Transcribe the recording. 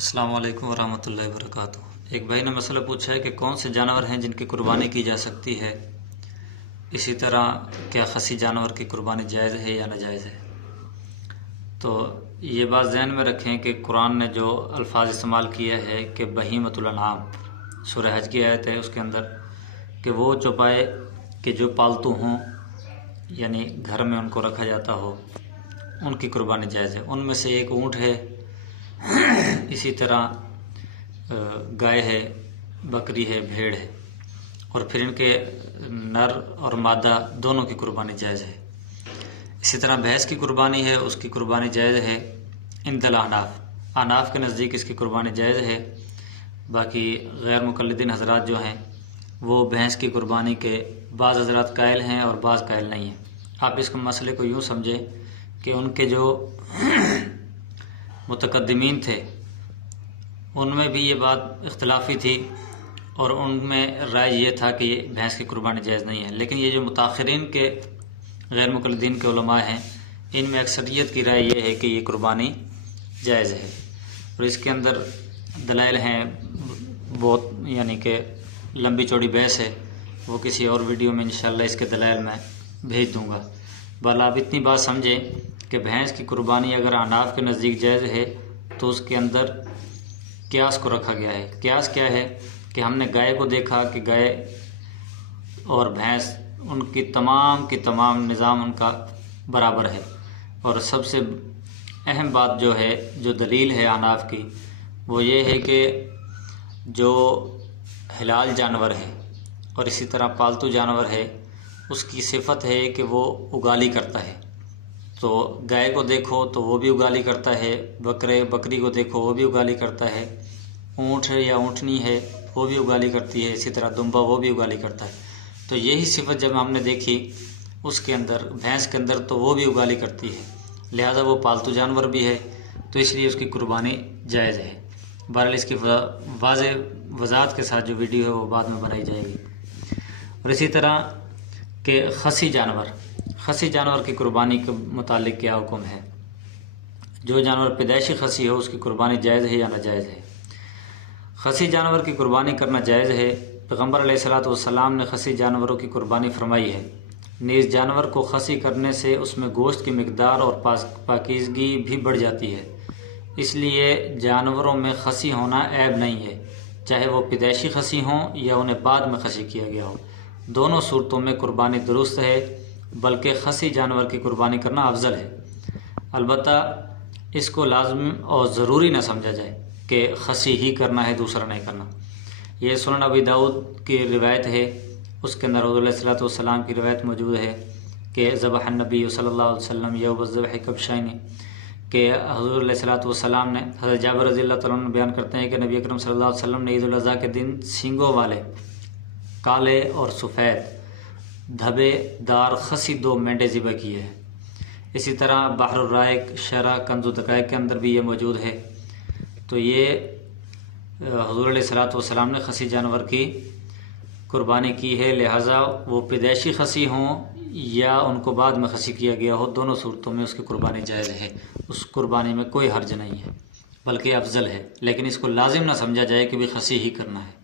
السلام علیکم ورحمۃ اللہ وبرکاتہ۔ ایک بھائی نے مسئلہ پوچھا ہے کہ کون سے جانور ہیں جن کی قربانی کی جا سکتی ہے، اسی طرح کیا خصی جانور کی قربانی جائز ہے یا ناجائز ہے۔ تو یہ بات ذہن میں رکھیں کہ قرآن نے جو الفاظ استعمال کیا ہے کہ بہیمۃ الانعام، سورہ حج کی آیت ہے اس کے اندر کہ وہ چوپائے کہ جو پالتو ہوں، یعنی گھر میں ان کو رکھا جاتا ہو، ان کی قربانی جائز ہے۔ ان میں سے ایک اونٹ ہے، اسی طرح گائے ہے، بکری ہے، بھیڑ ہے، اور پھر ان کے نر اور مادہ دونوں کی قربانی جائز ہے۔ اسی طرح بھینس کی قربانی ہے، اس کی قربانی جائز ہے عند الاحناف، احناف کے نزدیک اس کی قربانی جائز ہے۔ باقی غیر مقلدین حضرات جو ہیں وہ بھینس کی قربانی کے بعض حضرات قائل ہیں اور بعض قائل نہیں ہیں۔ آپ اس مسئلے کو یوں سمجھیں کہ ان کے جو متقدمین تھے ان میں بھی یہ بات اختلافی تھی اور ان میں رائے یہ تھا کہ یہ بھینس کی قربانی جائز نہیں ہے، لیکن یہ جو متاخرین کے غیر مقلدین کے علماء ہیں ان میں اکثریت کی رائے یہ ہے کہ یہ قربانی جائز ہے، اور اس کے اندر دلائل ہیں بہت، یعنی کہ لمبی چوڑی بحث ہے، وہ کسی اور ویڈیو میں انشاءاللہ اس کے دلائل میں بھیج دوں گا۔ بہرحال آپ اتنی بات سمجھیں کہ بھینس کی قربانی اگر احناف کے نزدیک جائز ہے تو اس کے اندر قیاس کو رکھا گیا ہے۔ قیاس کیا ہے کہ ہم نے گائے کو دیکھا کہ گائے اور بھینس ان کی تمام نظام ان کا برابر ہے، اور سب سے اہم بات جو ہے، جو دلیل ہے احناف کی، وہ یہ ہے کہ جو حلال جانور ہے اور اسی طرح پالتو جانور ہے اس کی صفت ہے کہ وہ اگالی کرتا ہے۔ تو گائے کو دیکھو تو وہ بھی اگالی کرتا ہے، بکری کو دیکھو وہ بھی اگالی کرتا ہے، اونٹ یا اونٹنی ہے وہ بھی اگالی کرتی ہے، اسی طرح دمبا وہ بھی اگالی کرتا ہے۔ تو یہی صفت جب ہم نے دیکھی اس کے اندر، بھینس کے اندر، تو وہ بھی اگالی کرتی ہے، لہذا وہ پالتو جانور بھی ہے، تو اس لیے اس کی قربانی جائز ہے۔ بہرحال اس کی واضح وضاحت کے ساتھ جو ویڈیو ہے وہ بعد میں بنائی جائے گی۔ اور اسی طرح کہ خصی جانور کی قربانی کے متعلق کیا حکم ہے۔ جو جانور پیدائشی خصی ہو اس کی قربانی جائز ہے یا ناجائز ہے۔ خصی جانور کی قربانی کرنا جائز ہے۔ پیغمبر علیہ الصلاۃ والسلام نے خصی جانوروں کی قربانی فرمائی ہے، نیز جانور کو خصی کرنے سے اس میں گوشت کی مقدار اور پاکیزگی بھی بڑھ جاتی ہے، اس لیے جانوروں میں خصی ہونا عیب نہیں ہے، چاہے وہ پیدائشی خصی ہوں یا انہیں بعد میں خصی کیا گیا ہو۔ دونوں صورتوں میں قربانی درست ہے، بلکہ خصی جانور کی قربانی کرنا افضل ہے۔ البتہ اس کو لازم اور ضروری نہ سمجھا جائے کہ خصی ہی کرنا ہے، دوسرا نہیں کرنا۔ یہ سنن ابی داؤد کی روایت ہے، اس کے اندر حضور علیہ الصلوۃ والسلام کی روایت موجود ہے کہ ذبح النبی صلی اللہ علیہ وسلم یوم الذبح کبشین، کہ حضور علیہ الصلوۃ والسلام نے، حضرت جابر رضی اللہ تعالیٰ عنہ بیان کرتے ہیں کہ نبی اکرم صلی اللہ علیہ وسلم نے عید الاضحیٰ کے دن سینگوں والے کالے اور سفید دھبے دار خصی 2 مینڈے ذبح کیے ہیں۔ اسی طرح بحر الرائق شرح کنز الدقائق کے اندر بھی یہ موجود ہے۔ تو یہ حضور علیہ الصلوۃ والسلام نے خصی جانور کی قربانی کی ہے، لہٰذا وہ پیدائشی خصی ہوں یا ان کو بعد میں خصی کیا گیا ہو، دونوں صورتوں میں اس کی قربانی جائز ہے۔ اس قربانی میں کوئی حرج نہیں ہے، بلکہ افضل ہے، لیکن اس کو لازم نہ سمجھا جائے کہ بھی خصی ہی کرنا ہے۔